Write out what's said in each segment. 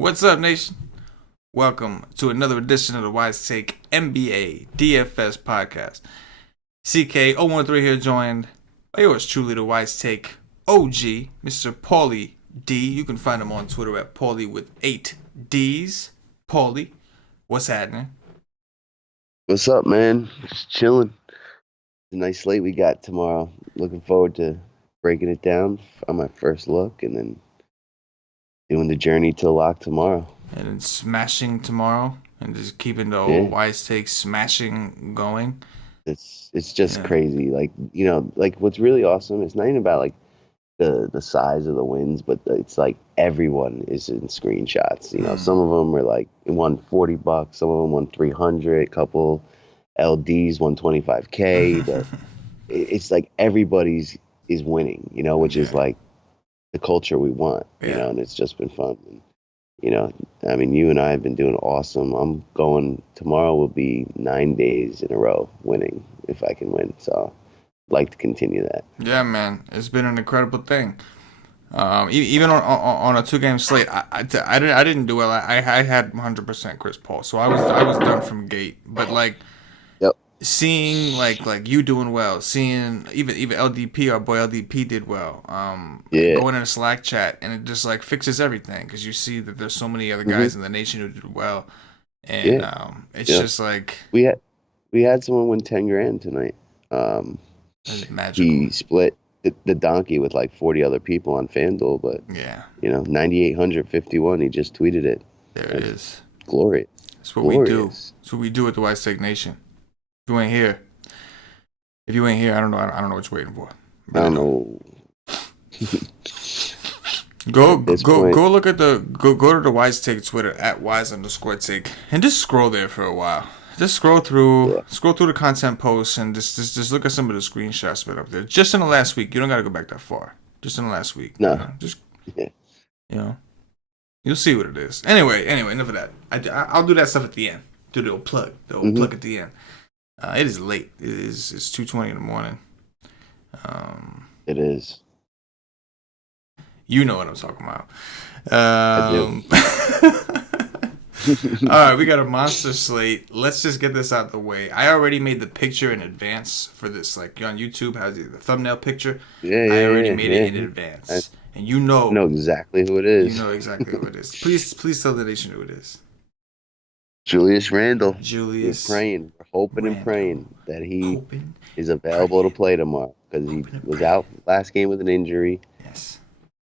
What's up, nation? Welcome to another edition of the Wise Take NBA DFS podcast. CK013 here, joined by yours truly, the Wise Take OG, Mr. Paulie D. You can find him on Twitter at Paulie with 8 D's. Paulie, what's happening? What's up, man? Just chilling. The nice slate we got tomorrow. Looking forward to breaking it down on my first look and then doing the journey to lock tomorrow. And then smashing tomorrow and just keeping the old Wise Take smashing going. It's just crazy. Like what's really awesome, it's not even about like the size of the wins, but it's like everyone is in screenshots. Some of them are like won $40, some of them won 300, couple LDs won 25K. It's like everybody's is winning, which is like the culture we want, and it's just been fun. And, I mean, you and I have been doing awesome. I'm going tomorrow will be 9 days in a row winning if I can win. So I'd like to continue that. Yeah, man, it's been an incredible thing. Even on a 2-game slate, I didn't do well. I had 100% Chris Paul, so I was done from gate. But like, seeing like you doing well, seeing even LDP, our boy LDP did well. Going in a Slack chat, and it just like fixes everything because you see that there's so many other guys in the nation who did well, and it's just like we had someone win 10 grand tonight. He split the donkey with like 40 other people on FanDuel, but 9,851. He just tweeted it. There it is. Glorious. That's what we do. That's what we do at the Wise Take Nation. If you ain't here, I don't know what you're waiting for. I don't know. Go look at go to the Wise Take Twitter at @wise_take and just scroll there for a while. Just scroll through the content posts and just look at some of the screenshots been up there. Just in the last week. You don't gotta go back that far. Just in the last week. No. You'll see what it is. Anyway, enough of that. I'll do that stuff at the end. Do the old plug. The old plug at the end. It is late. It's 2:20 in the morning. It is. You know what I'm talking about. I do. All right, we got a monster slate. Let's just get this out of the way. I already made the picture in advance for this. Like on YouTube, has the thumbnail picture. I already made it in advance, and you know exactly who it is. You know exactly who it is. Please tell the nation who it is. Julius Randle. We're Praying. We're hoping and praying that he is available to play tomorrow because he was out last game with an injury. Yes.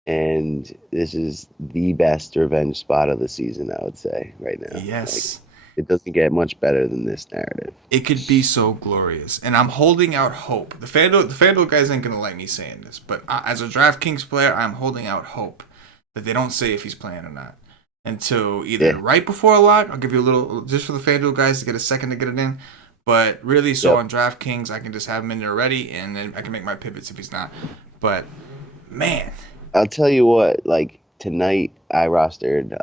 And this is the best revenge spot of the season, I would say, right now. Yes. It doesn't get much better than this narrative. It could be so glorious. And I'm holding out hope. The FanDuel guys ain't going to like me saying this, but as a DraftKings player, I'm holding out hope that they don't say if he's playing or not. Until either right before a lock, I'll give you a little, just for the FanDuel guys to get a second to get it in. But really, on DraftKings, I can just have him in there ready, and then I can make my pivots if he's not. But, man. I'll tell you what, like, tonight I rostered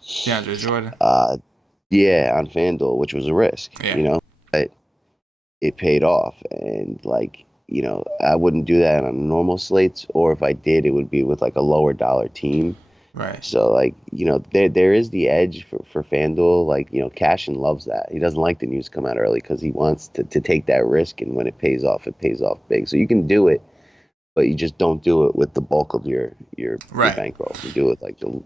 DeAndre Jordan. On FanDuel, which was a risk, but it paid off. And, like, I wouldn't do that on normal slates, or if I did, it would be with, like, a lower dollar team. Right. So, like, there is the edge for FanDuel. Like, Cashin loves that. He doesn't like the news come out early because he wants to take that risk, and when it pays off big. So you can do it, but you just don't do it with the bulk of your bankroll. You do it like the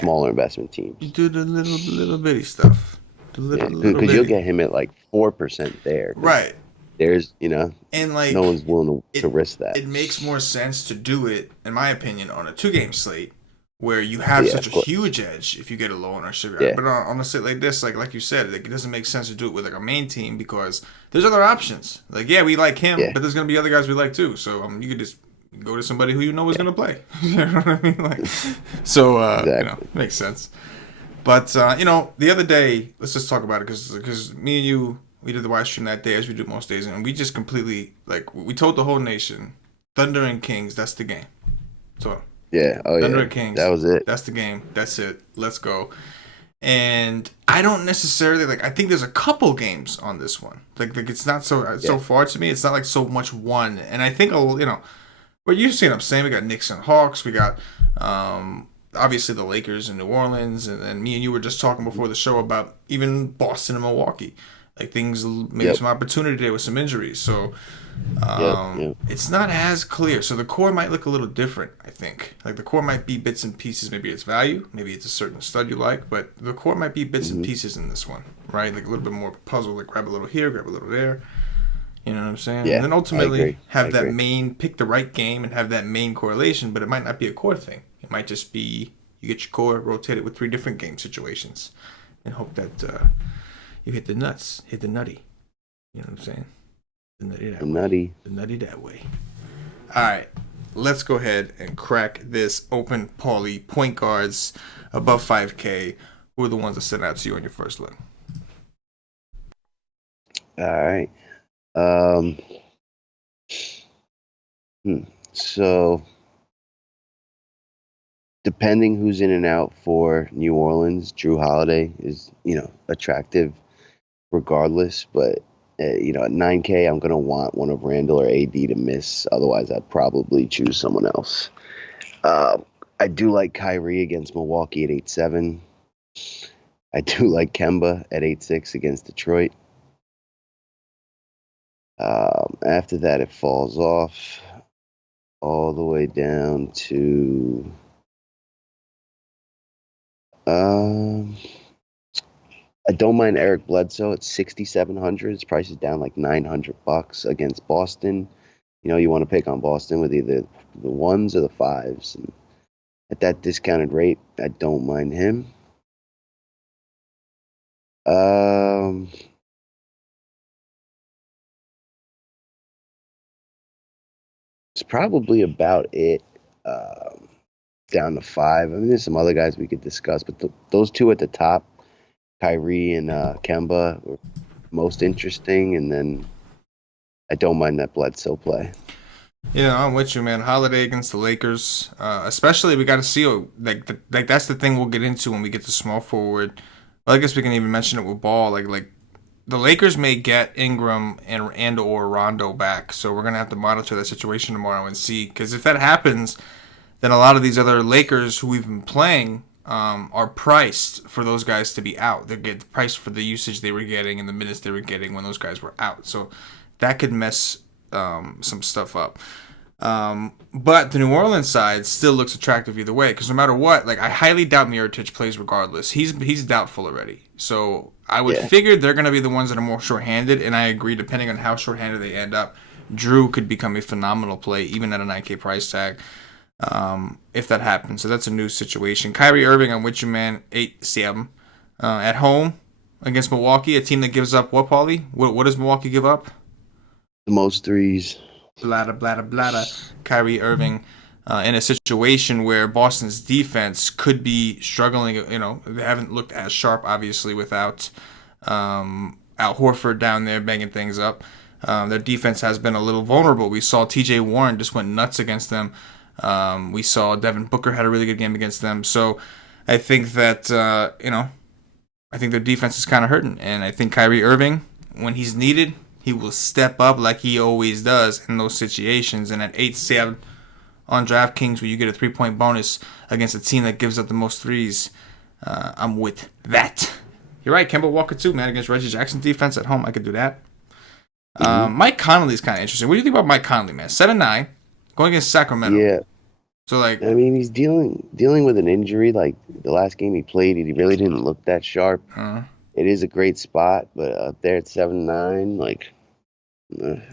smaller investment teams. You do the little bitty stuff. Because you'll get him at like 4% there. Right. There's and like no one's willing to risk that. It makes more sense to do it, in my opinion, on a 2-game slate where you have such a huge edge if you get a low ownership. Yeah. But on a slate like this, like you said, like, it doesn't make sense to do it with like a main team because there's other options. Like, we like him, but there's gonna be other guys we like too. So you could just go to somebody who is gonna play. You know what I mean? Like, so exactly. Makes sense. But the other day, let's just talk about it because me and you, we did the live stream that day as we do most days, and we just completely we told the whole nation, Thunder and Kings, that's the game. So. Thunder and Kings. That was it. That's the game. That's it. Let's go. And I don't necessarily I think there's a couple games on this one. Like it's not so far to me. It's not like so much one. And I think but you see what I'm saying. We got Knicks and Hawks. We got obviously the Lakers and New Orleans, and then me and you were just talking before the show about even Boston and Milwaukee. Like things, maybe Yep. some opportunity there with some injuries. So Yep. Yep. it's not as clear. So the core might look a little different, I think. Like the core might be bits and pieces. Maybe it's value. Maybe it's a certain stud you like. But the core might be bits and Hmm. pieces in this one, right? Like a little bit more puzzle. Like grab a little here, grab a little there. You know what I'm saying? And Yeah. then I ultimately agree. I have that agree. main, pick the right game and have that main correlation, but it might not be a core thing. It might just be you get your core, rotate it with 3 different game situations, and hope that you hit the nuts, hit the nutty. You know what I'm saying? The nutty that way. Nutty. The nutty that way. All right. Let's go ahead and crack this open. Paulie, point guards above 5K. Who are the ones that stood out to you on your first look? All right. Um. So, depending who's in and out for New Orleans, Drew Holiday is, attractive regardless. But, at 9K, I'm going to want one of Randall or AD to miss. Otherwise, I'd probably choose someone else. I do like Kyrie against Milwaukee at 8-7. I do like Kemba at 8-6 against Detroit. After that, it falls off all the way down to I don't mind Eric Bledsoe at 6,700. His price is down like $900 against Boston. You want to pick on Boston with either the ones or the fives. And at that discounted rate, I don't mind him. It's probably about it. Down to 5. I mean, there's some other guys we could discuss, but those two at the top, Kyrie and Kemba, were most interesting, and then I don't mind that Bledsoe play. Yeah, I'm with you, man. Holiday against the Lakers, especially we got to see like that's the thing we'll get into when we get to small forward. Well, I guess we can even mention it with Ball. Like the Lakers may get Ingram and or Rondo back, so we're gonna have to monitor that situation tomorrow and see. Because if that happens, then a lot of these other Lakers who we've been playing are priced for those guys to be out. They get priced for the usage they were getting and the minutes they were getting when those guys were out. So that could mess some stuff up. But the New Orleans side still looks attractive either way because no matter what, like I highly doubt Mirotic plays regardless. He's doubtful already. So I would figure they're going to be the ones that are more shorthanded, and I agree. Depending on how shorthanded they end up, Drew could become a phenomenal play even at a 9K price tag. If that happens, so that's a new situation. Kyrie Irving, I'm with you, man. 8-7 at home against Milwaukee, a team that gives up what, Paulie? What does Milwaukee give up? The most threes. Blada, blada, blada. Kyrie Irving in a situation where Boston's defense could be struggling. They haven't looked as sharp, obviously, without Al Horford down there banging things up. Their defense has been a little vulnerable. We saw TJ Warren just went nuts against them. We saw Devin Booker had a really good game against them. So I think that, I think their defense is kind of hurting. And I think Kyrie Irving, when he's needed, he will step up like he always does in those situations. And at 8-7 on DraftKings, where you get a 3-point bonus against a team that gives up the most threes, I'm with that. You're right, Kemba Walker too, man, against Reggie Jackson defense at home. I could do that. Mike Conley's kind of interesting. What do you think about Mike Conley, man? 7-9, going against Sacramento. Yeah. So like, I mean, he's dealing with an injury. Like the last game he played, he really didn't look that sharp. It is a great spot, but up there at 7-9, like,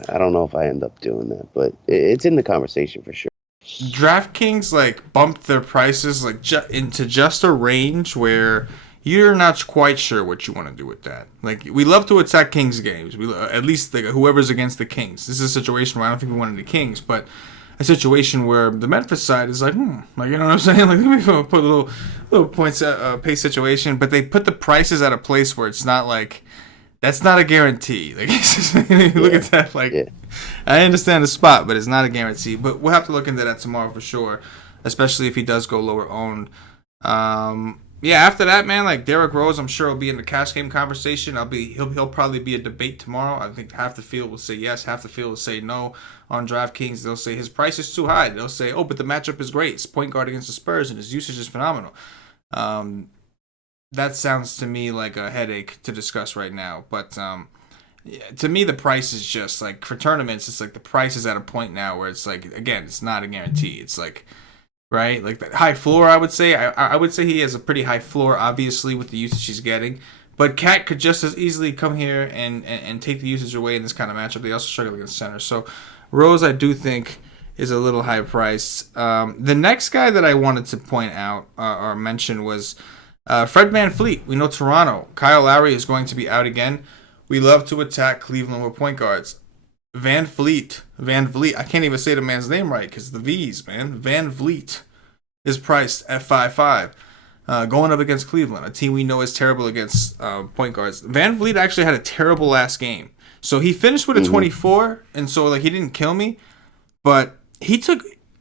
I don't know if I end up doing that, but it's in the conversation for sure. DraftKings like bumped their prices like into just a range where you're not quite sure what you want to do with that. Like we love to attack Kings games. We at least like whoever's against the Kings. This is a situation where I don't think we wanted the Kings, but a situation where the Memphis side is like, like you know what I'm saying? Like let me put a little points pace situation, but they put the prices at a place where it's not like. That's not a guarantee. Like, look at that. Like, I understand the spot, but it's not a guarantee. But we'll have to look into that tomorrow for sure, especially if he does go lower owned. Yeah, after that, man, like Derrick Rose, I'm sure will be in the cash game conversation. He'll probably be a debate tomorrow. I think half the field will say yes, half the field will say no. On DraftKings, they'll say his price is too high. They'll say, oh, but the matchup is great. It's point guard against the Spurs, and his usage is phenomenal. That sounds to me like a headache to discuss right now. But yeah, to me, the price is just like for tournaments. It's like the price is at a point now where it's like again, it's not a guarantee. It's like right? Like the high floor, I would say. I would say he has a pretty high floor, obviously, with the usage he's getting. But Cat could just as easily come here and take the usage away in this kind of matchup. They also struggle against center. So Rose, I do think, is a little high priced. The next guy that I wanted to point out or mention was Fred VanVleet. We know Toronto. Kyle Lowry is going to be out again. We love to attack Cleveland with point guards. VanVleet, I can't even say the man's name right because the V's, man. VanVleet is priced at 5.5, going up against Cleveland, a team we know is terrible against point guards. VanVleet actually had a terrible last game, so he finished with a 24, and so like he didn't kill me, but he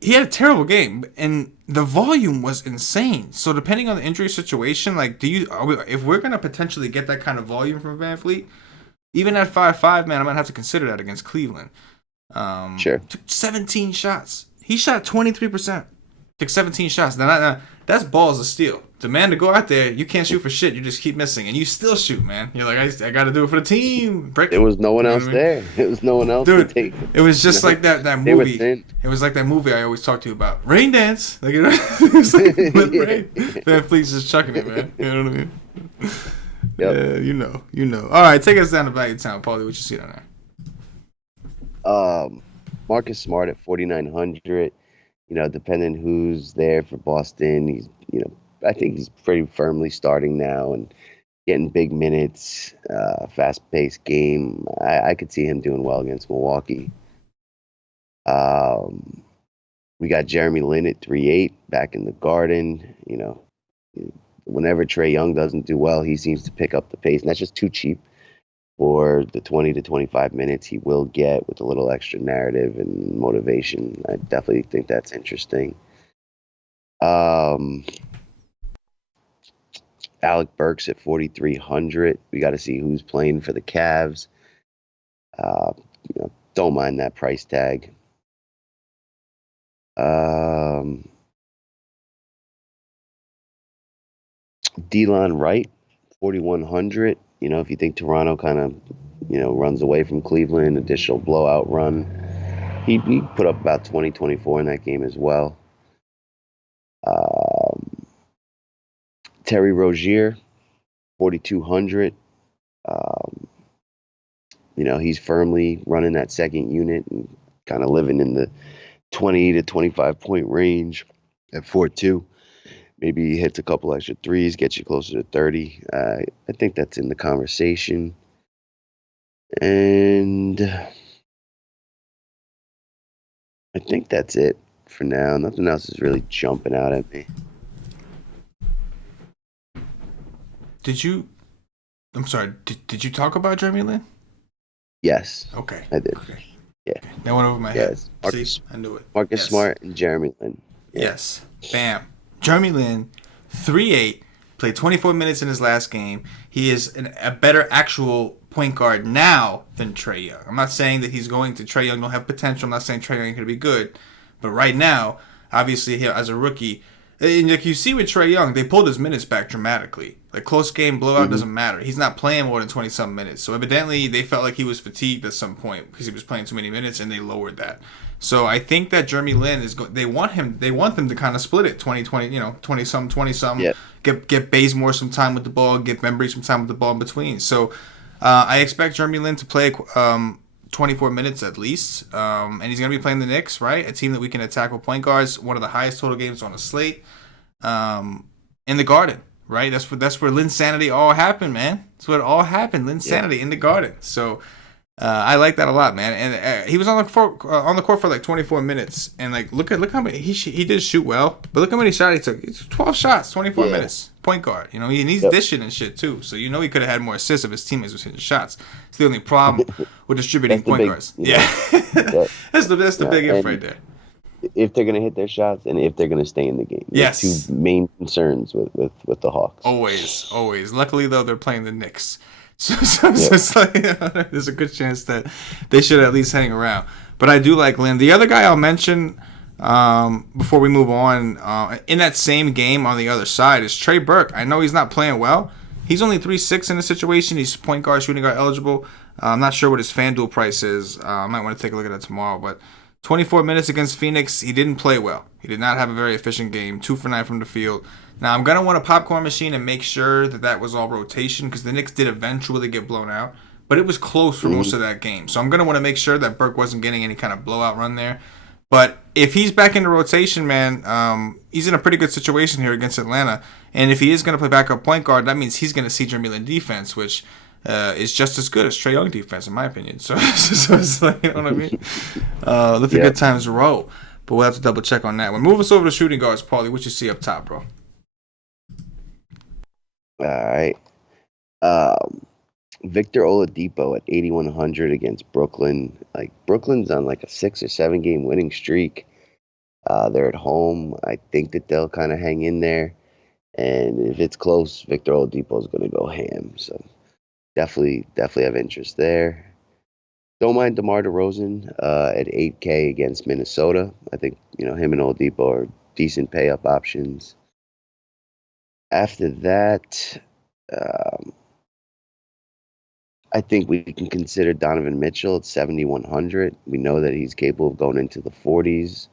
had a terrible game, and the volume was insane. So depending on the injury situation, like if we're gonna potentially get that kind of volume from VanVleet. Even at 5.5, man, I might have to consider that against Cleveland. Sure. Took 17 shots. He shot 23%. Took 17 shots. Now, that's balls of steel. The man to go out there, you can't shoot for shit. You just keep missing. And you still shoot, man. You're like, I got to do it for the team. There was no one else there. It was no one else Dude, to take. It was just like that movie. It was like that movie I always talk to you about. Rain Dance. Like, it was like Rain. VanVleet's just chucking it, man. You know what I mean? Yep. Yeah, you know. All right, take us down to Value Town, Paulie. What you see on there? Marcus Smart at 4,900. You know, depending who's there for Boston, he's I think he's pretty firmly starting now and getting big minutes. Fast-paced game. I could see him doing well against Milwaukee. We got Jeremy Lin at 3.8 back in the Garden. You know. Whenever Trae Young doesn't do well, he seems to pick up the pace, and that's just too cheap for the 20 to 25 minutes he will get with a little extra narrative and motivation. I definitely think that's interesting. Alec Burks at 4,300. We got to see who's playing for the Cavs. Don't mind that price tag. Delon Wright, 4,100. If you think Toronto kind of, runs away from Cleveland, additional blowout run, he put up about 20, 24 in that game as well. Terry Rozier, 4,200. He's firmly running that second unit and kind of living in the 20 to 25 point range at 4.2. Maybe he hits a couple extra threes, gets you closer to 30. I think that's in the conversation. And I think that's it for now. Nothing else is really jumping out at me. I'm sorry, did you talk about Jeremy Lin? Yes. Okay. I did. Okay. Yeah. That went over my head. Marcus, See, I knew it. Marcus Smart and Jeremy Lin. Yeah. Yes. Bam. Jeremy Lin, 3.8, played 24 minutes in his last game. He is a better actual point guard now than Trae Young. I'm not saying that he's going to Trae Young don't have potential. I'm not saying Trae Young ain't going to be good. But right now, obviously, he, as a rookie, and like you see with Trae Young, they pulled his minutes back dramatically. Like close game blowout doesn't matter. He's not playing more than 20-some minutes. So evidently, they felt like he was fatigued at some point because he was playing too many minutes, and they lowered that. So I think that Jeremy Lin is they want them to kind of split it 20-some. Yep. Get Bazemore some time with the ball, get Membry some time with the ball in between. So I expect Jeremy Lin to play 24 minutes at least. And he's going to be playing the Knicks, right? A team that we can attack with point guards, one of the highest total games on the slate. In the Garden, right? That's where Linsanity all happened, man. That's where it all happened. Linsanity in the Garden. So I like that a lot, man. And he was on the court for like 24 minutes, and like look how many he did shoot well, but look how many shots he took. It's 12 shots, 24 minutes. Point guard, he's dishing and shit too. So he could have had more assists if his teammates was hitting shots. It's the only problem with distributing point guards. Yeah, that's the big if right there. if they're going to hit their shots and if they're going to stay in the game. There's two Yes. main concerns with the Hawks. Always, always. Luckily, though, they're playing the Knicks, so Yep. it's like, there's a good chance that they should at least hang around. But I do like Lynn. The other guy I'll mention before we move on in that same game on the other side is Trey Burke. I know he's not playing well. He's only 3-6 in the situation. He's point guard, shooting guard eligible. I'm not sure what his FanDuel price is. I might want to take a look at that tomorrow. But 24 minutes against Phoenix, he didn't play well. He did not have a very efficient game. 2 for 9 from the field. Now, I'm going to want a popcorn machine and make sure that that was all rotation because the Knicks did eventually get blown out. But it was close for most of that game. So I'm going to want to make sure that Burke wasn't getting any kind of blowout run there. But if he's back into rotation, man, he's in a pretty good situation here against Atlanta. And if he is going to play backup point guard, that means he's going to see Jeremy Lin defense, which is just as good as Trae Young defense, in my opinion. So it's like, you know what I mean? Let the good times roll. But we'll have to double check on that one. Move us over to shooting guards, Paulie. What you see up top, bro? All right. Victor Oladipo at 8,100 against Brooklyn. Like Brooklyn's on like a 6 or 7 game winning streak. They're at home. I think that they'll kind of hang in there. And if it's close, Victor Oladipo is going to go ham. So definitely have interest there. Don't mind DeMar DeRozan at 8K against Minnesota. I think him and Oladipo are decent pay up options. After that, I think we can consider Donovan Mitchell at 7,100. We know that he's capable of going into the 40s.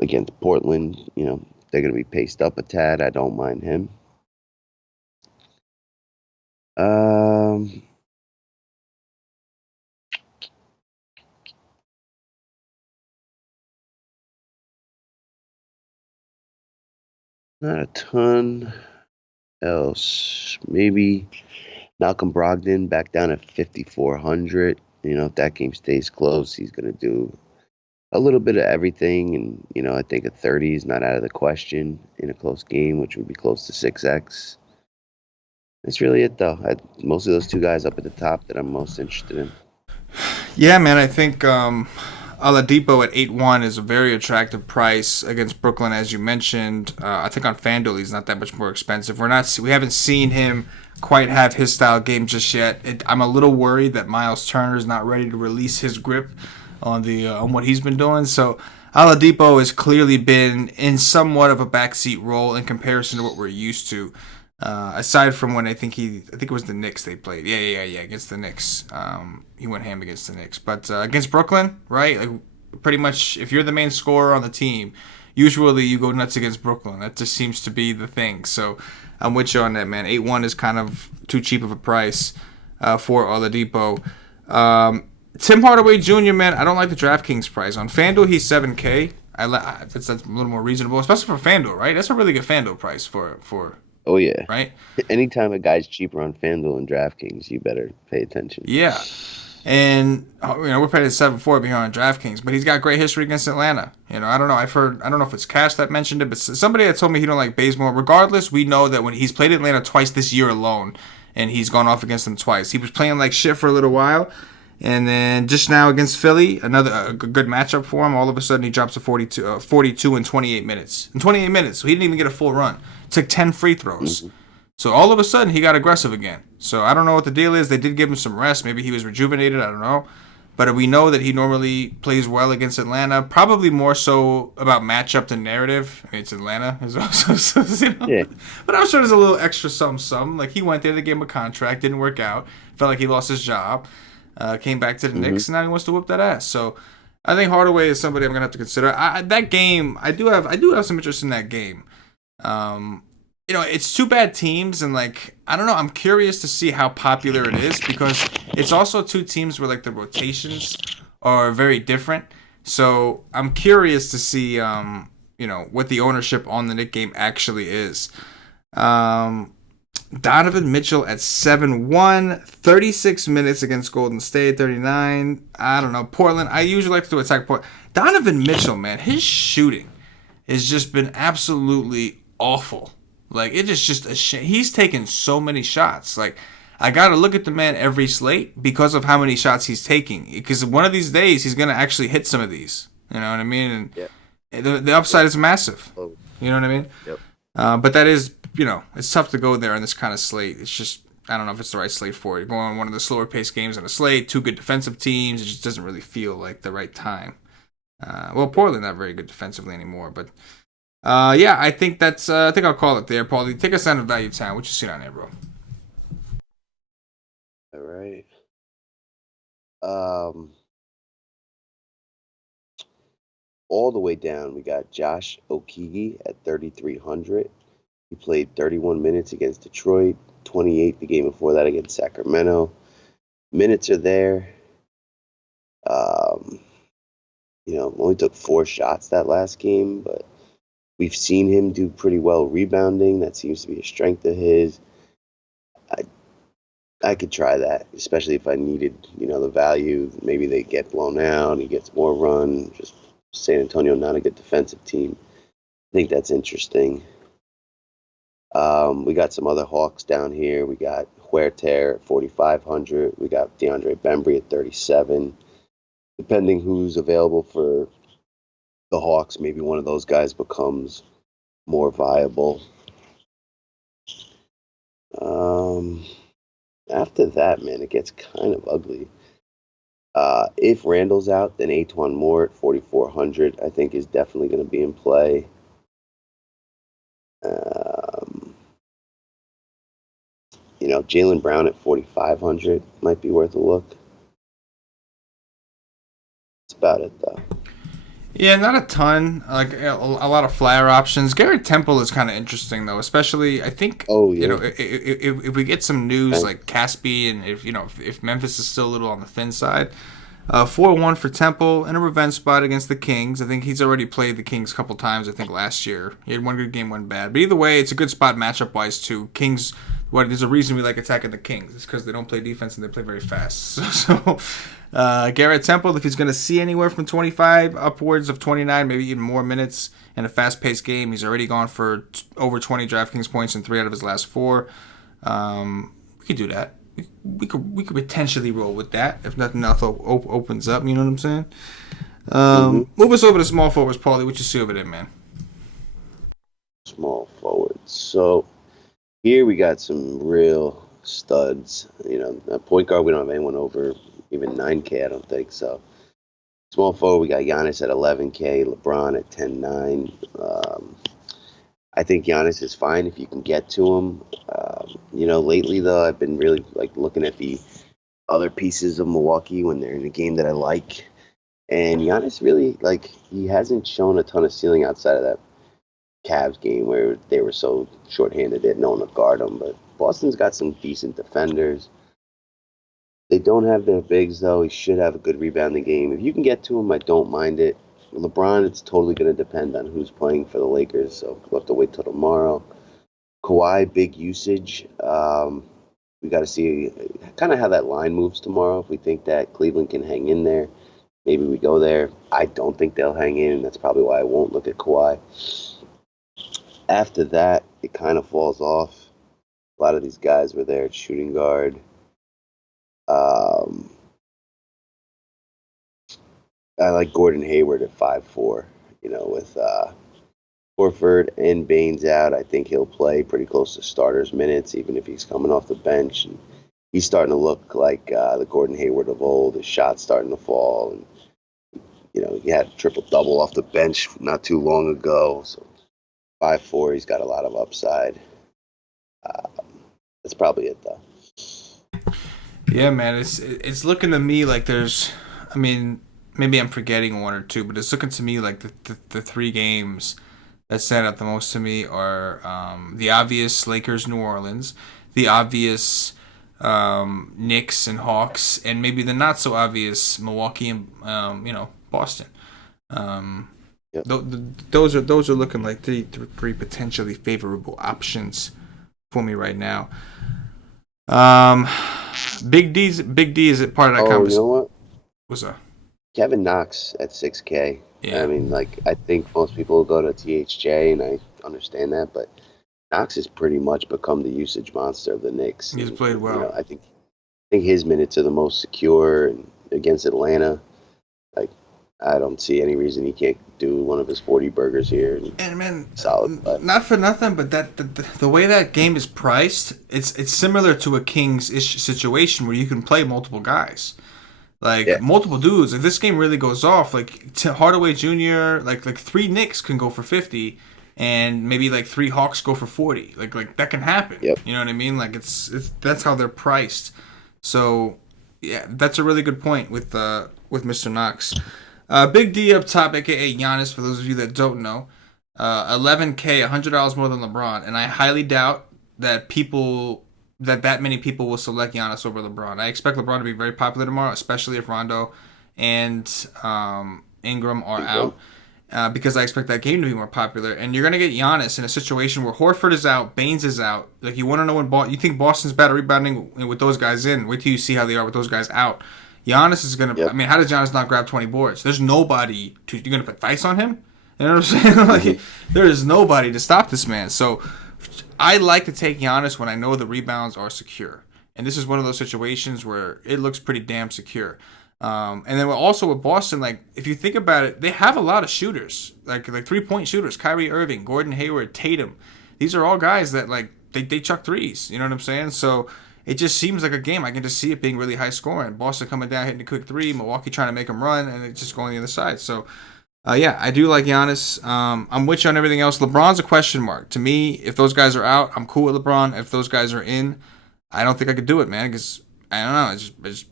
Against Portland, they're going to be paced up a tad. I don't mind him. Not a ton else. Maybe Malcolm Brogdon back down at 5,400. If that game stays close, he's going to do a little bit of everything. And, I think a 30 is not out of the question in a close game, which would be close to 6X. That's really it, though. Mostly those two guys up at the top that I'm most interested in. Yeah, man, I think Oladipo at 8-1 is a very attractive price against Brooklyn, as you mentioned. I think on FanDuel he's not that much more expensive. We haven't seen him quite have his style game just yet. I'm a little worried that Miles Turner is not ready to release his grip on what he's been doing. So Oladipo has clearly been in somewhat of a backseat role in comparison to what we're used to. Aside from when I think it was the Knicks they played. Yeah, against the Knicks. He went ham against the Knicks. But against Brooklyn, right? Like pretty much if you're the main scorer on the team, usually you go nuts against Brooklyn. That just seems to be the thing. So I'm with you on that, man. 8-1 is kind of too cheap of a price for Oladipo. Tim Hardaway Jr., man, I don't like the DraftKings price. On FanDuel, he's 7K. That's a little more reasonable, especially for FanDuel, right? That's a really good FanDuel price for Oh, yeah. right? Anytime a guy's cheaper on FanDuel and DraftKings, you better pay attention. Yeah. And, we're paying 7-4 behind DraftKings, but he's got great history against Atlanta. I don't know. I don't know if it's Cash that mentioned it, but somebody had told me he don't like Bazemore. Regardless, we know that when he's played Atlanta twice this year alone, and he's gone off against them twice. He was playing like shit for a little while, and then just now against Philly, a good matchup for him. All of a sudden, he drops a 42 in 28 minutes. In 28 minutes, so he didn't even get a full run. Took 10 free throws. Mm-hmm. So all of a sudden, he got aggressive again. So I don't know what the deal is. They did give him some rest. Maybe he was rejuvenated. I don't know. But we know that he normally plays well against Atlanta. Probably more so about matchup than narrative. I mean, it's Atlanta. Yeah. But I'm sure there's a little extra some. Like, he went there, they gave him a contract. Didn't work out. Felt like he lost his job. Came back to the Knicks, and now he wants to whoop that ass. So I think Hardaway is somebody I'm going to have to consider. That game, I do have some interest in that game. It's two bad teams, and I don't know. I'm curious to see how popular it is because it's also two teams where the rotations are very different. So I'm curious to see, what the ownership on the Knicks game actually is. Donovan Mitchell at 7-1, 36 minutes against Golden State, 39. I don't know. Portland, I usually like to attack Portland. Donovan Mitchell, man, his shooting has just been absolutely awful. It is just a shame. He's taken so many shots. I got to look at the man every slate because of how many shots he's taking. Because one of these days, he's going to actually hit some of these. You know what I mean? Yeah. And the upside Yep. is massive. Oh, You know what I mean? yep. But that is, it's tough to go there on this kind of slate. It's just, I don't know if it's the right slate for it. Going on one of the slower paced games on the slate, two good defensive teams, it just doesn't really feel like the right time. Well, Yep. Portland not very good defensively anymore, but yeah, I think I think I'll call it there, Paulie. Take us down to Value Town. What you seen on there, bro? All right. Um, all the way down, we got Josh Okigi at 3,300. He played 31 minutes against Detroit, 28 the game before that against Sacramento. Minutes are there. Um, only took 4 shots that last game, but we've seen him do pretty well rebounding. That seems to be a strength of his. I I could try that, especially if I needed, the value. Maybe they get blown out, he gets more run. Just San Antonio, not a good defensive team. I think that's interesting. We got some other Hawks down here. We got Huerter at 4,500. We got DeAndre Bembry at 37. Depending who's available for the Hawks, maybe one of those guys becomes more viable. Um, After that, man, it gets kind of ugly. If Randall's out, then Antoine Moore at 4,400, I think, is definitely going to be in play. Um, Jalen Brown at 4,500 might be worth a look. That's about it, though. Yeah, not a ton. Like a lot of flyer options. Garrett Temple is kind of interesting though, especially I think Oh, yeah. if we get some news Okay. like Caspi and if Memphis is still a little on the thin side, 4-1 for Temple in a revenge spot against the Kings. I think he's already played the Kings a couple times. I think last year he had one good game, one bad. But either way, it's a good spot matchup wise too. Kings. There's a reason we like attacking the Kings. It's because they don't play defense and they play very fast. Garrett Temple, if he's going to see anywhere from 25 upwards of 29, maybe even more minutes in a fast-paced game, he's already gone for over 20 DraftKings points in 3 out of his last 4. We could do that. We could potentially roll with that if nothing else opens up. You know what I'm saying? Mm-hmm. Move us over to small forwards, Paulie. What you see over there, man? Small forwards. So here we got some real studs. At point guard, we don't have anyone over even 9K, I don't think. So small forward, we got Giannis at 11K, LeBron at 10.9. I think Giannis is fine if you can get to him. Lately though, I've been really like looking at the other pieces of Milwaukee when they're in a game that I like, and Giannis really he hasn't shown a ton of ceiling outside of that Cavs game where they were so shorthanded they had no one to guard them. But Boston's got some decent defenders. They don't have their bigs though. He should have a good rebounding game. If you can get to him, I don't mind it. LeBron, it's totally going to depend on who's playing for the Lakers, so we'll have to wait till tomorrow. Kawhi, big usage. We got to see kind of how that line moves tomorrow. If we think that Cleveland can hang in there, maybe we go there. I don't think they'll hang in, and that's probably why I won't look at Kawhi. After that, it kind of falls off. A lot of these guys were there at shooting guard. Um, I like Gordon Hayward at 5'4". With Horford and Baines out, I think he'll play pretty close to starters minutes, even if he's coming off the bench. And he's starting to look like the Gordon Hayward of old. His shot's starting to fall, and he had a triple double off the bench not too long ago. So 5'4", he's got a lot of upside. That's probably it, though. Yeah, man, it's looking to me like there's. I mean, maybe I'm forgetting one or two, but it's looking to me like the 3 games that stand out the most to me are the obvious Lakers, New Orleans, the obvious Knicks and Hawks, and maybe the not so obvious Milwaukee and Boston. Um, Yep. those are looking like three potentially favorable options for me right now. Um, Big D is it part of that Oh, you conversation? know what? What's that? Kevin Knox at 6K. I Yeah, mean, I think most people will go to THJ, and I understand that, but Knox has pretty much become the usage monster of the Knicks. he's And, played well. I think his minutes are the most secure and against Atlanta. Like I don't see any reason he can't do one of his 40 burgers here and And man, solid play. not for nothing, but that the way that game is priced, it's similar to a Kings ish situation where you can play multiple guys, like Yeah. multiple dudes. If this game really goes off, like Hardaway Jr., like three Knicks can go for 50, and maybe like three Hawks go for 40. Like that can happen. Yep. You know what I mean? Like it's that's how they're priced. So yeah, that's a really good point with Mr. Knox. Big D up top, aka Giannis, for those of you that don't know. 11K, $100 more than LeBron, and I highly doubt that that many people will select Giannis over LeBron. I expect LeBron to be very popular tomorrow, especially if Rondo and Ingram are out, because I expect that game to be more popular. And you're gonna get Giannis in a situation where Horford is out, Baines is out. Like you want to know when you think Boston's bad at rebounding with those guys in. Wait till you see how they are with those guys out. Giannis is gonna. Yep. I mean, how does Giannis not grab 20 boards? There's nobody to. You're gonna put Dice on him. You know what I'm saying? Like, there is nobody to stop this man. So, I like to take Giannis when I know the rebounds are secure, and this is one of those situations where it looks pretty damn secure. And then also with Boston, like if you think about it, they have a lot of shooters, like 3-point shooters. Kyrie Irving, Gordon Hayward, Tatum. These are all guys that like they chuck threes. You know what I'm saying? So. It just seems like a game. I can just see it being really high scoring. Boston coming down, hitting a quick three. Milwaukee trying to make them run, and it's just going the other side. So, yeah, I do like Giannis. I'm with you on everything else. LeBron's a question mark. To me, if those guys are out, I'm cool with LeBron. If those guys are in, I don't think I could do it, man, because I don't know. I just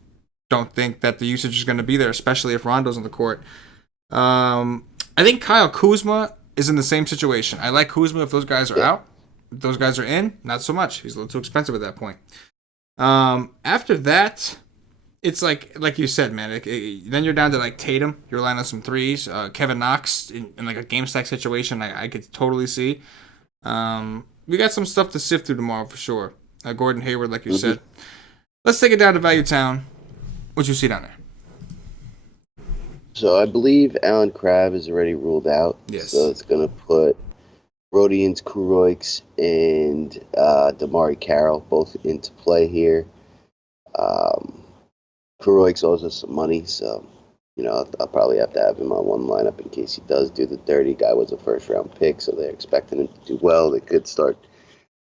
don't think that the usage is going to be there, especially if Rondo's on the court. I think Kyle Kuzma is in the same situation. I like Kuzma if those guys are out. If those guys are in, not so much. He's a little too expensive at that point. After that, it's like you said, man. Then you're down to like Tatum. You're relying on some threes. Kevin Knox in like a game stack situation, I could totally see. We got some stuff to sift through tomorrow for sure. Gordon Hayward, like you said. Let's take it down to Value Town. What you see down there? So I believe Alan Crabb is already ruled out. Yes. So it's going to put Rodions Kuroiks and Damari Carroll both into play here. Kuroiks owes us some money, so I'll probably have to have him on one lineup in case he does do the dirty. Guy was a first-round pick, so they're expecting him to do well. They could start,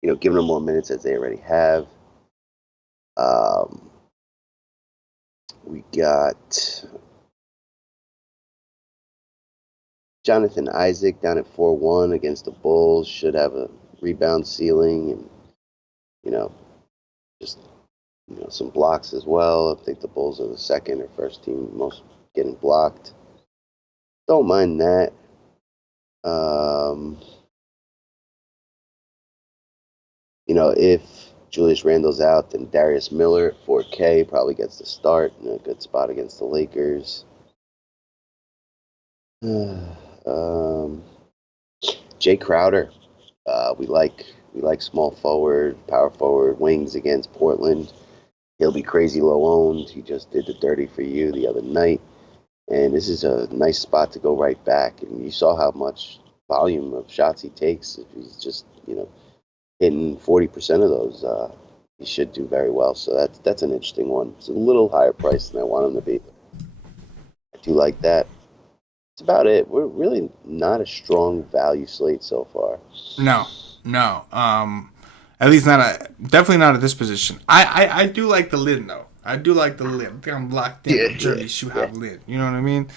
giving him more minutes as they already have. We got Jonathan Isaac down at 4-1 against the Bulls. Should have a rebound ceiling and, just, some blocks as well. I think the Bulls are the second or first team most getting blocked. Don't mind that. If Julius Randle's out, then Darius Miller at 4K probably gets the start in a good spot against the Lakers. Jay Crowder, we like small forward, power forward, wings against Portland. He'll be crazy low owned. He just did the dirty for you the other night, and this is a nice spot to go right back. And you saw how much volume of shots he takes. If he's just hitting 40% of those, he should do very well. So that's an interesting one. It's a little higher price than I want him to be. I do like that. That's about it. We're really not a strong value slate so far. No. At least definitely not at this position. I do like the lid though. I do like the lid. I think I'm locked in. Jeremy should have lid. You know what I mean?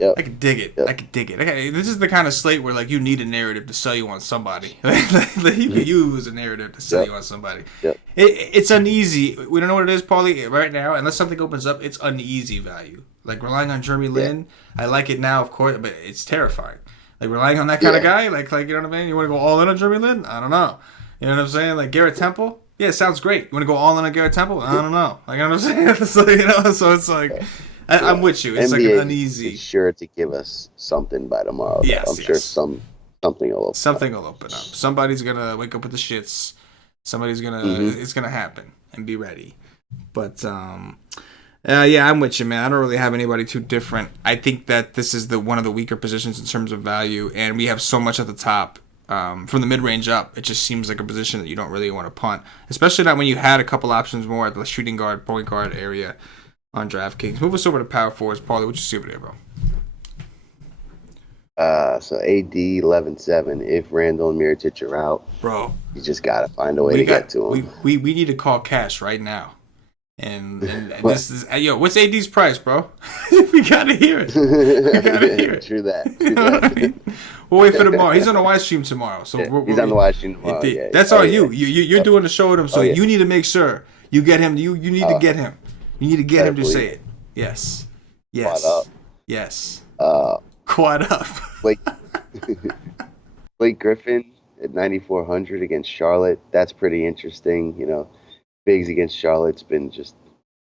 Yep. I could dig it. Yep. I could dig it. Okay, this is the kind of slate where like you need a narrative to sell you on somebody. Like, you can use a narrative to sell you on somebody. Yep. It's uneasy. We don't know what it is, Paulie, right now. Unless something opens up, it's uneasy value. Like relying on Jeremy Lin, I like it now, of course, but it's terrifying. Like relying on that kind of guy, like you know what I mean? You want to go all in on Jeremy Lin? I don't know. You know what I'm saying? Like Garrett Temple? Yeah, it sounds great. You want to go all in on Garrett Temple? I don't know. Like, you know what I'm saying? So it's like, I'm with you. It's NBA like an uneasy. is sure to give us something by tomorrow. Yes, I'm sure something will open Something will open up. Somebody's going to wake up with the shits. Somebody's going to, it's going to happen, and be ready. But, yeah, I'm with you, man. I don't really have anybody too different. I think that this is one of the weaker positions in terms of value, and we have so much at the top. From the mid-range up, it just seems like a position that you don't really want to punt, especially not when you had a couple options more at the shooting guard, point guard area on DraftKings. Move us over to power forwards. Paulie, what you see over there, bro? So AD 11-7. If Randall and Mirotic are out, Bro, you just gotta find a way we to get got to him. we need to call cash right now. And But this is yo, what's AD's price, bro? We gotta hear it. We gotta hear it. true that. You True know what I that. mean? We'll wait for tomorrow. He's on the live stream tomorrow, so Yeah, he's on the watch team tomorrow. Yeah. that's Oh all yeah. you're Yep. doing the show with him, so Oh yeah. you need to make sure you get him. You need to Uh, get him. You need to get better him to believe say it. it. Yes, Quad yes, up. yes. Uh, Quad up. Blake Blake Griffin at 9,400 against Charlotte. That's pretty interesting. Bigs against Charlotte's been just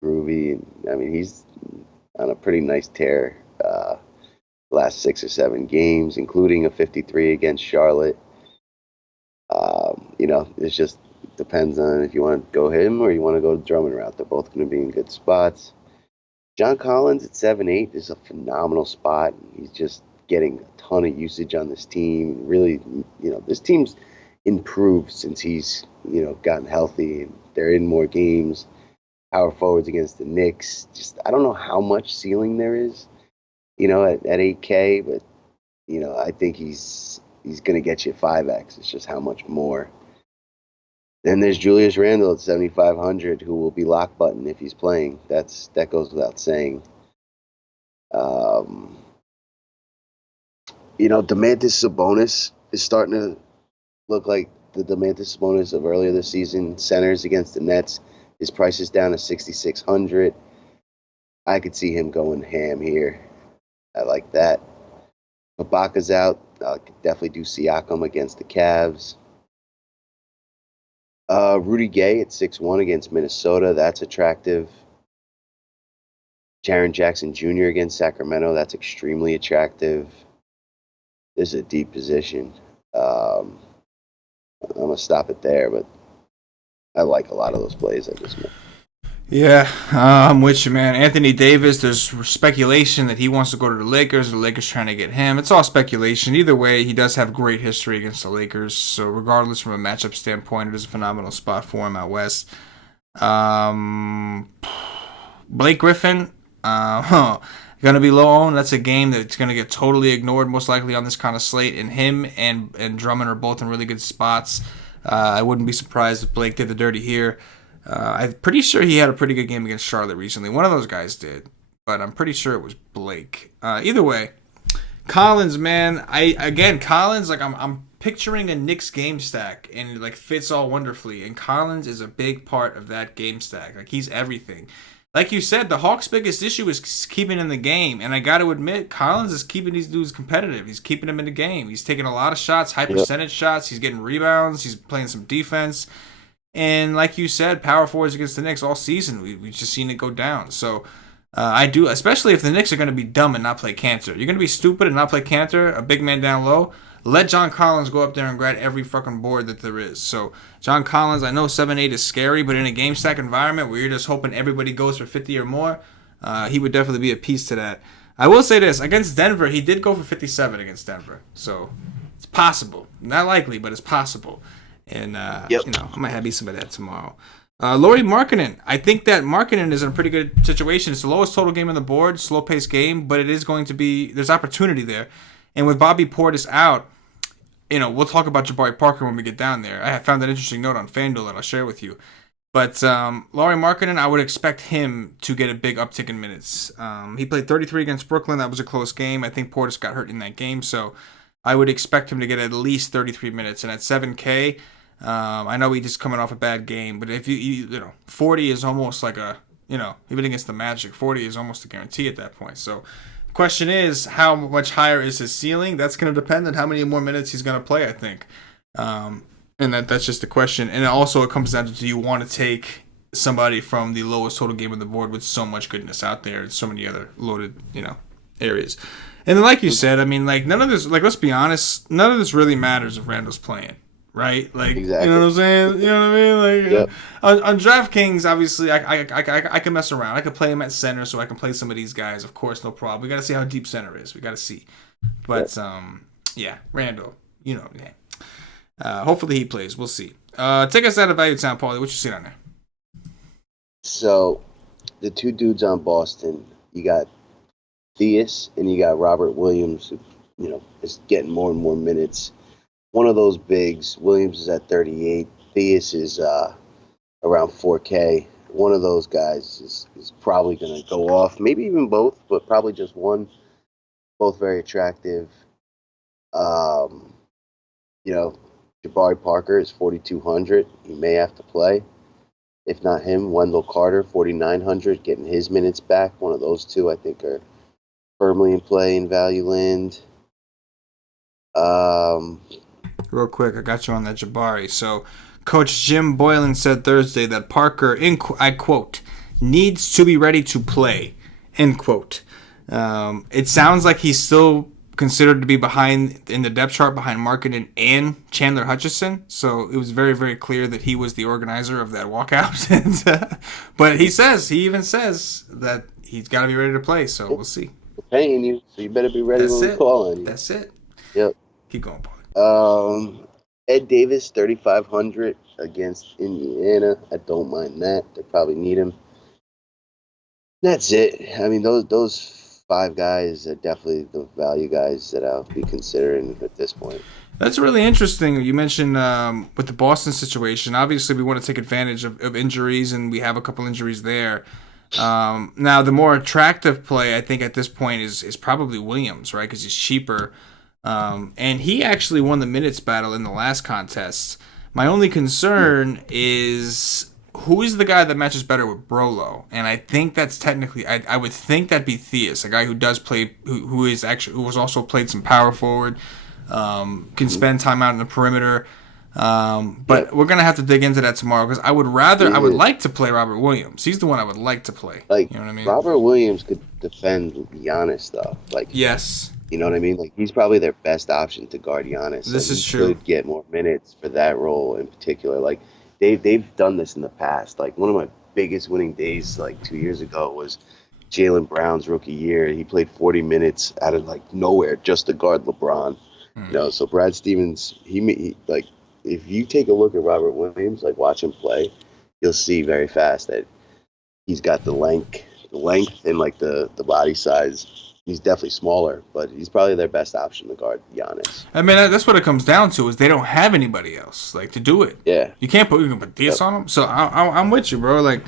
groovy, and I mean he's on a pretty nice tear. Last 6 or 7 games, including a 53 against Charlotte. It just depends on if you want to go him or you want to go the Drummond route. They're both going to be in good spots. John Collins at 7-8 is a phenomenal spot. He's just getting a ton of usage on this team. Really, this team's improved since he's, gotten healthy. They're in more games. Power forwards against the Knicks. Just, I don't know how much ceiling there is, at 8K, but, I think he's going to get you 5X. It's just how much more. Then there's Julius Randle at 7,500, who will be lock button if he's playing. That goes without saying. Um, Domantas Sabonis is starting to look like the Domantas Sabonis of earlier this season. Centers against the Nets. His price is down to 6,600. I could see him going ham here. I like that. Ibaka's out. I could definitely do Siakam against the Cavs. Rudy Gay at 6-1 against Minnesota. That's attractive. Jaren Jackson Jr. against Sacramento. That's extremely attractive. This is a deep position. I'm going to stop it there, but I like a lot of those plays I just made. Yeah, I'm with you, man. Anthony Davis, there's speculation that he wants to go to the Lakers. The Lakers trying to get him. It's all speculation. Either way, he does have great history against the Lakers. So regardless from a matchup standpoint, it is a phenomenal spot for him out west. Blake Griffin, going to be low owned. That's a game that's going to get totally ignored most likely on this kind of slate. And him and Drummond are both in really good spots. I wouldn't be surprised if Blake did the dirty here. I'm pretty sure he had a pretty good game against Charlotte recently. One of those guys did, but I'm pretty sure it was Blake. Either way, Collins, man. Collins, like I'm picturing a Knicks game stack, and it like fits all wonderfully. And Collins is a big part of that game stack. Like he's everything. Like you said, the Hawks' biggest issue is keeping in the game, and I got to admit, Collins is keeping these dudes competitive. He's keeping them in the game. He's taking a lot of shots, high percentage shots. He's getting rebounds. He's playing some defense. And like you said, power forwards against the Knicks all season, we've just seen it go down. So I do, especially if the Knicks are going to be dumb and not play Cantor. You're going to be stupid and not play Cantor, a big man down low. Let John Collins go up there and grab every fucking board that there is. So John Collins, I know 7-8 is scary, but in a game stack environment where you're just hoping everybody goes for 50 or more, he would definitely be a piece to that. I will say this, against Denver, he did go for 57 against Denver. So it's possible. Not likely, but it's possible. And, I might have some of that tomorrow. Lauri Markkanen. I think that Markkanen is in a pretty good situation. It's the lowest total game on the board, slow-paced game, but it is going to be, there's opportunity there. And with Bobby Portis out, we'll talk about Jabari Parker when we get down there. I have found an interesting note on FanDuel that I'll share with you. But Lauri Markkanen, I would expect him to get a big uptick in minutes. He played 33 against Brooklyn. That was a close game. I think Portis got hurt in that game, so I would expect him to get at least 33 minutes. And at 7K, I know he's just coming off a bad game, but if you 40 is almost like a, even against the Magic, 40 is almost a guarantee at that point. So the question is, how much higher is his ceiling? That's going to depend on how many more minutes he's going to play, I think. And that's just the question. And also it comes down to, do you want to take somebody from the lowest total game on the board with so much goodness out there and so many other loaded, areas. And then, like you said, I mean, like, none of this, like, let's be honest, none of this really matters if Randall's playing, right? Like, Exactly. You know what I'm saying? You know what I mean? Like, Yep. on DraftKings, obviously, I can mess around. I can play him at center, so I can play some of these guys. Of course, no problem. We got to see how deep center is. We got to see. But, yeah, Randall, yeah. Hopefully he plays. We'll see. Take us out of Value Town, Paulie. What you see on there? So, the two dudes on Boston, you got Theus and you got Robert Williams, who is getting more and more minutes. One of those bigs. Williams is at 38. Theus is around 4K. One of those guys is probably going to go off. Maybe even both, but probably just one. Both very attractive. Um, you know, Jabari Parker is 4,200. He may have to play. If not him, Wendell Carter, 4,900, getting his minutes back. One of those two, I think, are firmly in play in value land. Real quick, I got you on that Jabari. So, Coach Jim Boylan said Thursday that Parker, I quote, needs to be ready to play, end quote. It sounds like he's still considered to be behind in the depth chart behind Markkanen and Chandler Hutchison. So it was very, very clear that he was the organizer of that walkout. But he even says that he's got to be ready to play. So we'll see. We're paying you, so you better be ready when we call on you. That's it. Yep. Keep going, Paulie. Ed Davis, 3,500 against Indiana. I don't mind that. They probably need him. That's it. I mean, those five guys are definitely the value guys that I'll be considering at this point. That's really interesting. You mentioned with the Boston situation. Obviously, we want to take advantage of injuries, and we have a couple injuries there. Now, the more attractive play, I think, at this point is probably Williams, right? Because he's cheaper. And he actually won the minutes battle in the last contest. My only concern is who is the guy that matches better with Brolo? And I think that's technically, I would think that'd be Theus, a guy who does play, who has also played some power forward, can spend time out in the perimeter. But we're gonna have to dig into that tomorrow because I would like to play Robert Williams. He's the one I would like to play. Like, you know what I mean? Robert Williams could defend Giannis though. Like, yes. You know what I mean? Like, he's probably their best option to guard Giannis. This is he true. Could get more minutes for that role in particular. Like, they've done this in the past. Like, one of my biggest winning days, like 2 years ago, was Jaylen Brown's rookie year. He played 40 minutes out of like nowhere just to guard LeBron. So Brad Stevens, he like, if you take a look at Robert Williams, like watch him play, you'll see very fast that he's got the length and like the body size. He's definitely smaller, but he's probably their best option to guard Giannis. I mean, that's what it comes down to is they don't have anybody else like to do it. Yeah, you can put this on him. So I'm with you, bro. Like,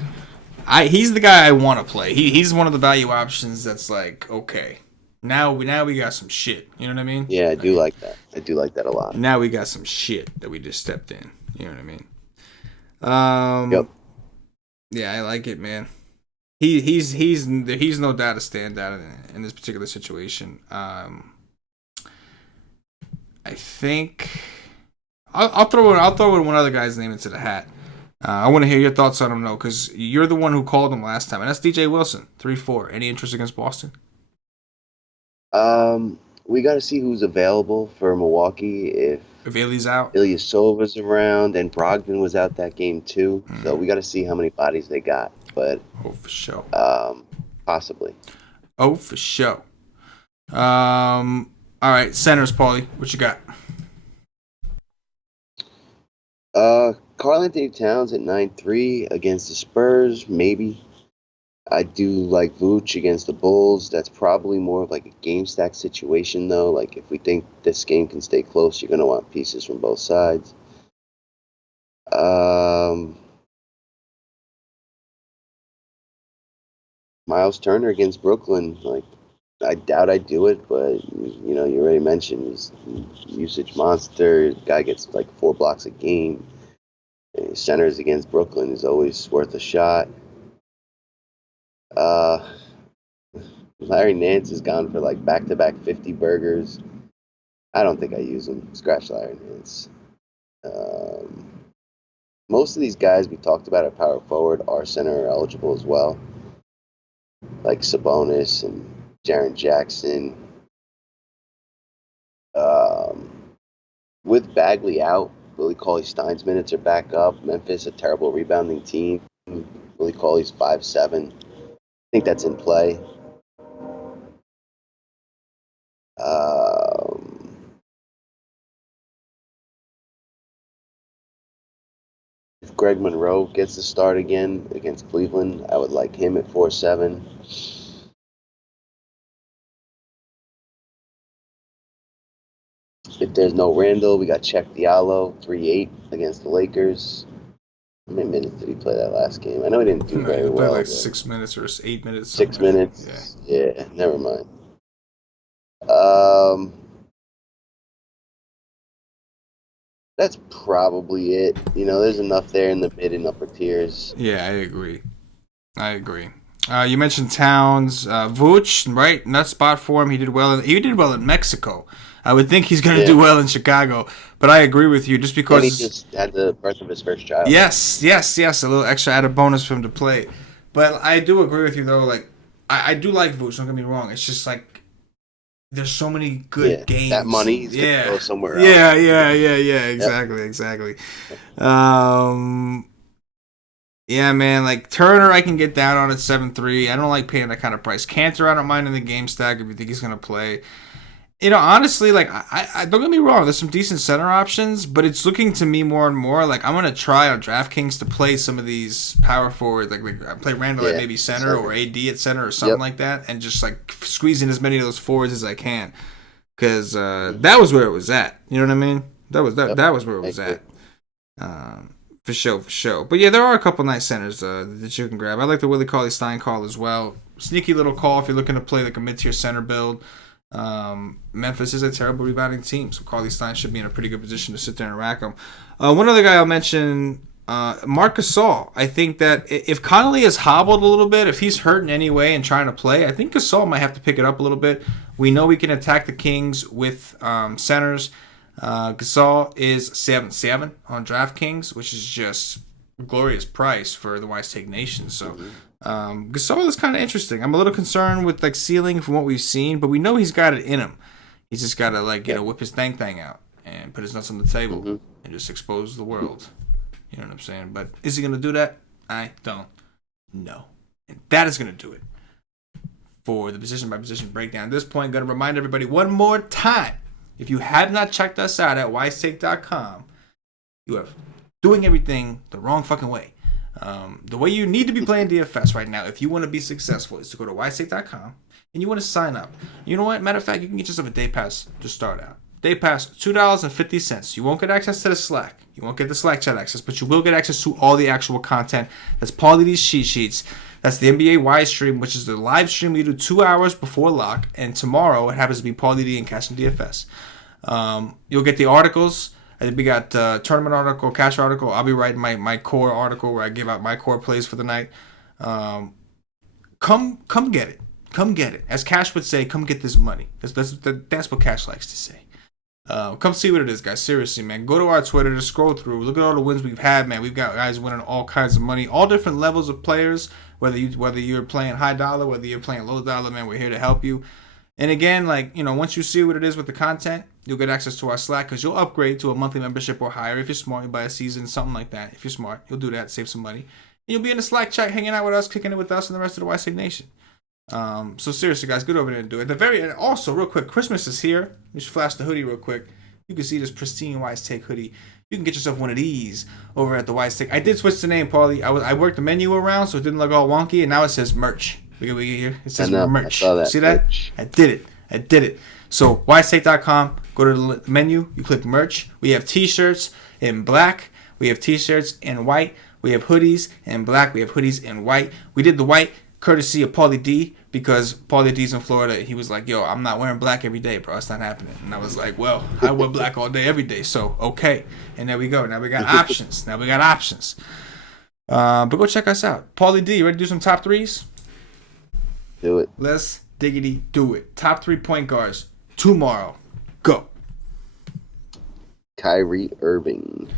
he's the guy I want to play. He's one of the value options that's like, okay, now we got some shit. You know what I mean? Yeah, I do like that. I do like that a lot. Now we got some shit that we just stepped in. You know what I mean? Yep. Yeah, I like it, man. He's no doubt a standout in this particular situation. I think I'll throw one other guy's name into the hat. I want to hear your thoughts on him though, because you're the one who called him last time, and that's DJ Wilson, 3-4. Any interest against Boston? We got to see who's available for Milwaukee. If Ilya's out, Ilyasova's around, and Brogdon was out that game too. So we got to see how many bodies they got. But for sure. Possibly. For sure. All right, centers, Paulie. What you got? Karl-Anthony Towns at 9-3 against the Spurs, maybe. I do like Vooch against the Bulls. That's probably more of like a game stack situation, though. Like, if we think this game can stay close, you're going to want pieces from both sides. Miles Turner against Brooklyn. Like, I doubt I'd do it, but, you already mentioned he's usage monster. Guy gets like 4 blocks a game. Centers against Brooklyn is always worth a shot. Larry Nance has gone for like back-to-back 50 burgers. I don't think I use him. Scratch Larry Nance. Most of these guys we talked about at power forward are center eligible as well, like Sabonis and Jaren Jackson. With Bagley out, Willie Cauley-Stein's minutes are back up. Memphis, a terrible rebounding team. Willie Cauley's 5'7". I think that's in play. If Greg Monroe gets the start again against Cleveland, I would like him at 4'7". If there's no Randle, we got Check Diallo, 3-8 against the Lakers. How many minutes did he play that last game? I know he didn't do No, very he played well. like But 6 minutes or 8 minutes. 6 minutes? Yeah, never mind. Um, that's probably it. There's enough there in the mid and upper tiers. Yeah, I agree. You mentioned Towns, Vooch, right? Nut spot for him. He did well. He did well in Mexico. I would think he's going to do well in Chicago, but I agree with you. Just because and he just had the birth of his first child. Yes. A little extra added bonus for him to play. But I do agree with you though. Like I do like Vooch. Don't get me wrong. It's just like there's so many good games. That money he's gonna go somewhere else. Yeah. Exactly. Yeah, man. Like Turner, I can get down on at 7-3. I don't like paying that kind of price. Cantor, I don't mind in the game stack if you think he's gonna play. Honestly, like I don't get me wrong. There's some decent center options, but it's looking to me more and more like I'm gonna try on DraftKings to play some of these power forwards. Like I play Randall at maybe center or AD at center or something like that, and just like squeeze in as many of those forwards as I can, because that was where it was at. You know what I mean? That was where it was at. For sure. But yeah, there are a couple nice centers that you can grab. I like the Willie Cauley-Stein call as well. Sneaky little call if you're looking to play like a mid-tier center build. Memphis is a terrible rebounding team, so Cauley-Stein should be in a pretty good position to sit there and rack them. One other guy I'll mention, Marc Gasol. I think that if Connolly is hobbled a little bit, if he's hurt in any way and trying to play, I think Gasol might have to pick it up a little bit. We know we can attack the Kings with centers. Gasol is 7-7 on DraftKings, which is just a glorious price for the Wise Take Nation. So Gasol is kind of interesting. I'm a little concerned with like ceiling from what we've seen, but we know he's got it in him. He's just got to whip his thing out and put his nuts on the table and just expose the world. You know what I'm saying? But is he going to do that? I don't know. And that is going to do it for the position by position breakdown. At this point, I'm going to remind everybody one more time. If you have not checked us out at wisetake.com, you are doing everything the wrong fucking way. The way you need to be playing DFS right now, if you want to be successful, is to go to wisetake.com and you want to sign up. You know what? Matter of fact, you can get yourself a day pass to start out. Day pass, $2.50. You won't get access to the Slack. You won't get the Slack chat access, but you will get access to all the actual content. That's Paulie D's cheat sheets. That's the NBA Wise stream, which is the live stream we do 2 hours before lock. And tomorrow, it happens to be Paulie D and Cash and DFS. You'll get the articles. I think we got tournament article, cash article. I'll be writing my core article where I give out my core plays for the night. Come get it. Come get it. As Cash would say, come get this money. That's what Cash likes to say. Come see what it is, guys. Seriously, man. Go to our Twitter to scroll through. Look at all the wins we've had, man. We've got guys winning all kinds of money, all different levels of players. Whether you're playing high dollar, whether you're playing low dollar, man, we're here to help you. And again, once you see what it is with the content, you'll get access to our Slack because you'll upgrade to a monthly membership or higher. If you're smart, you buy a season, something like that. If you're smart, you'll do that, save some money. And you'll be in the Slack chat hanging out with us, kicking it with us and the rest of the Wise Take Nation. So seriously, guys, get over there and do it. And also, real quick, Christmas is here. Let me just flash the hoodie real quick. You can see this pristine Wise Take hoodie. You can get yourself one of these over at the Wise Take. I did switch the name, Paulie. I worked the menu around so it didn't look all wonky, and now it says merch. We get here. It says merch. I saw that. See that? Merch. I did it. So wisetake.com. Go to the menu. You click merch. We have T-shirts in black. We have T-shirts in white. We have hoodies in black. We have hoodies in white. We did the white courtesy of Paulie D because Paulie D's in Florida. He was like, yo, I'm not wearing black every day, bro. It's not happening. And I was like, well, I wear black all day, every day. So, okay. And there we go. Now we got options. But go check us out. Paulie D, you ready to do some top threes? Do it. Let's diggity do it. Top 3 point guards tomorrow. Go. Kyrie Irving.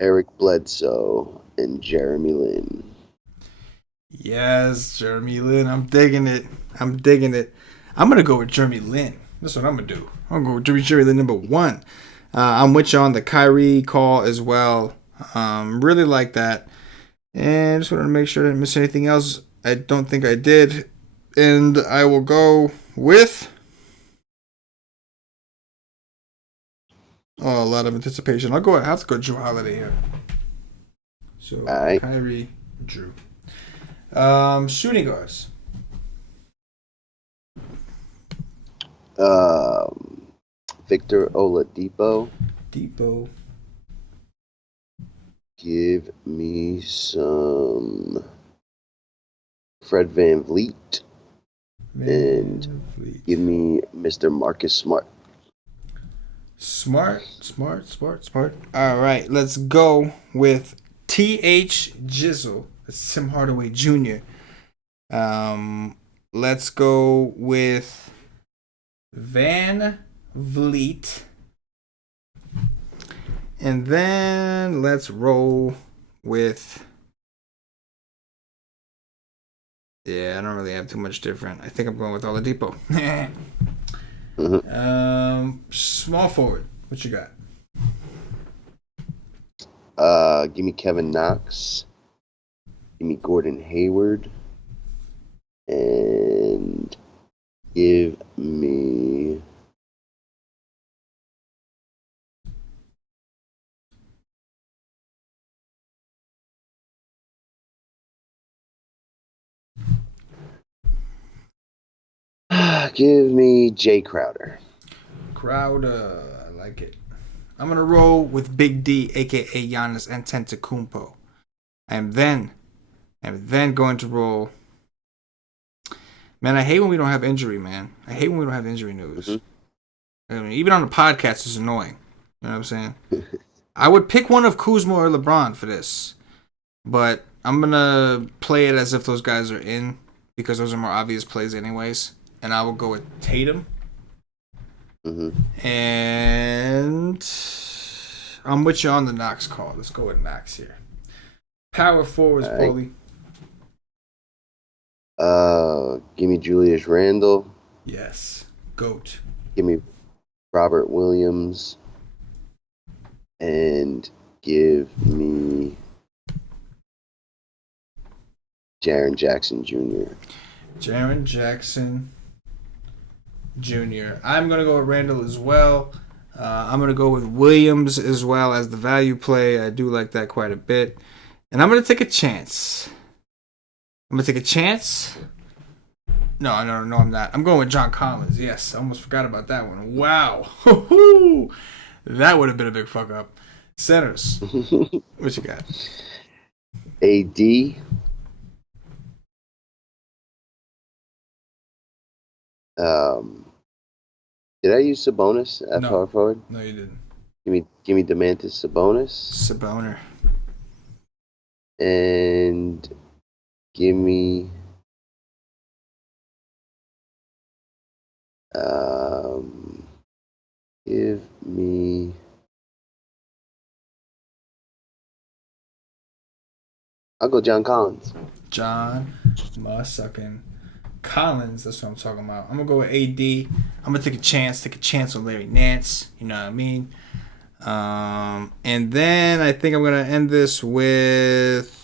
Eric Bledsoe and Jeremy Lin. Yes, Jeremy Lin. I'm digging it. I'm going to go with Jeremy Lin. That's what I'm going to do. I'm going to go with Jeremy Lin number 1. I'm with you on the Kyrie call as well. Really like that. And just wanted to make sure I didn't miss anything else. I don't think I did. And I will go with... Oh, a lot of anticipation. I have to go Drew Holiday here. So, right. Kyrie, Drew. Shooting guards. Um, Victor Oladipo. Depot. Give me some Fred VanVleet. And give me Mr. Marcus Smart. Smart. All right, let's go with T.H. Jizzle. That's Tim Hardaway Jr. Let's go with Van Vliet. And then let's roll with... Yeah, I don't really have too much different. I think I'm going with Oladipo. Small forward. What you got? Give me Kevin Knox. Give me Gordon Hayward. And give me... Give me Jay Crowder. I like it. I'm going to roll with Big D, a.k.a. Giannis Antetokounmpo. I'm then going to roll... Man, I hate when we don't have injury, man. I hate when we don't have injury news. Mm-hmm. I mean, even on the podcast, it's annoying. You know what I'm saying? I would pick one of Kuzma or LeBron for this. But I'm going to play it as if those guys are in, because those are more obvious plays anyways. And I will go with Tatum. Mm-hmm. And I'm with you on the Knox call. Let's go with Knox here. Power forwards, Paulie. Give me Julius Randle. Yes. GOAT. Give me Robert Williams. And give me Jaren Jackson Jr. Jaren Jackson Jr. I'm going to go with Randall as well. I'm going to go with Williams as well as the value play. I do like that quite a bit. And I'm going to take a chance. No, I'm not. I'm going with John Collins. Yes, I almost forgot about that one. Wow. That would have been a big fuck up. Centers. What you got? AD. Did I use Sabonis at power forward? No, you didn't. Give me Domantas Sabonis. Saboner. And give me I'll go John Collins. John Musuckin Collins, that's what I'm talking about. I'm gonna go with AD. I'm gonna take a chance on Larry Nance. You know what I mean? And then I think I'm gonna end this with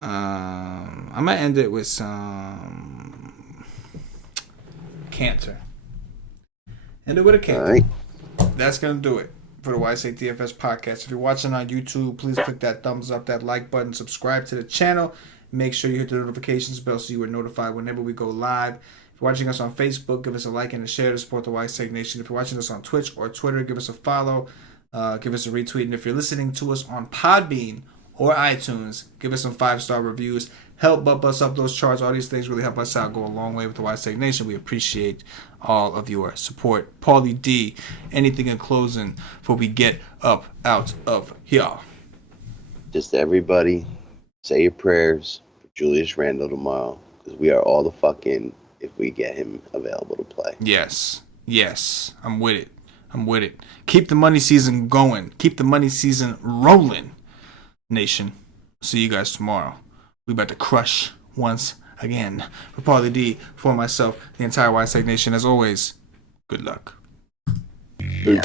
I'm gonna end it with some Cantor. End it with a Cantor. All right. That's gonna do it for the YSA DFS podcast. If you're watching on YouTube, please click that thumbs up, that like button, subscribe to the channel. Make sure you hit the notifications bell so you are notified whenever we go live. If you're watching us on Facebook, give us a like and a share to support the YSA Nation. If you're watching us on Twitch or Twitter, give us a follow, give us a retweet. And if you're listening to us on Podbean or iTunes, give us some 5-star reviews. Help bump us up those charts. All these things really help us out. Go a long way with the YSA Nation. We appreciate all of your support. Paulie D, anything in closing before we get up out of here? Just everybody, say your prayers for Julius Randle tomorrow, because we are all the fuck in if we get him available to play. Yes. I'm with it. Keep the money season going. Keep the money season rolling, Nation. See you guys tomorrow. We about to crush once again. For Paulie D, for myself, the entire YSA Nation, as always, good luck. Peace.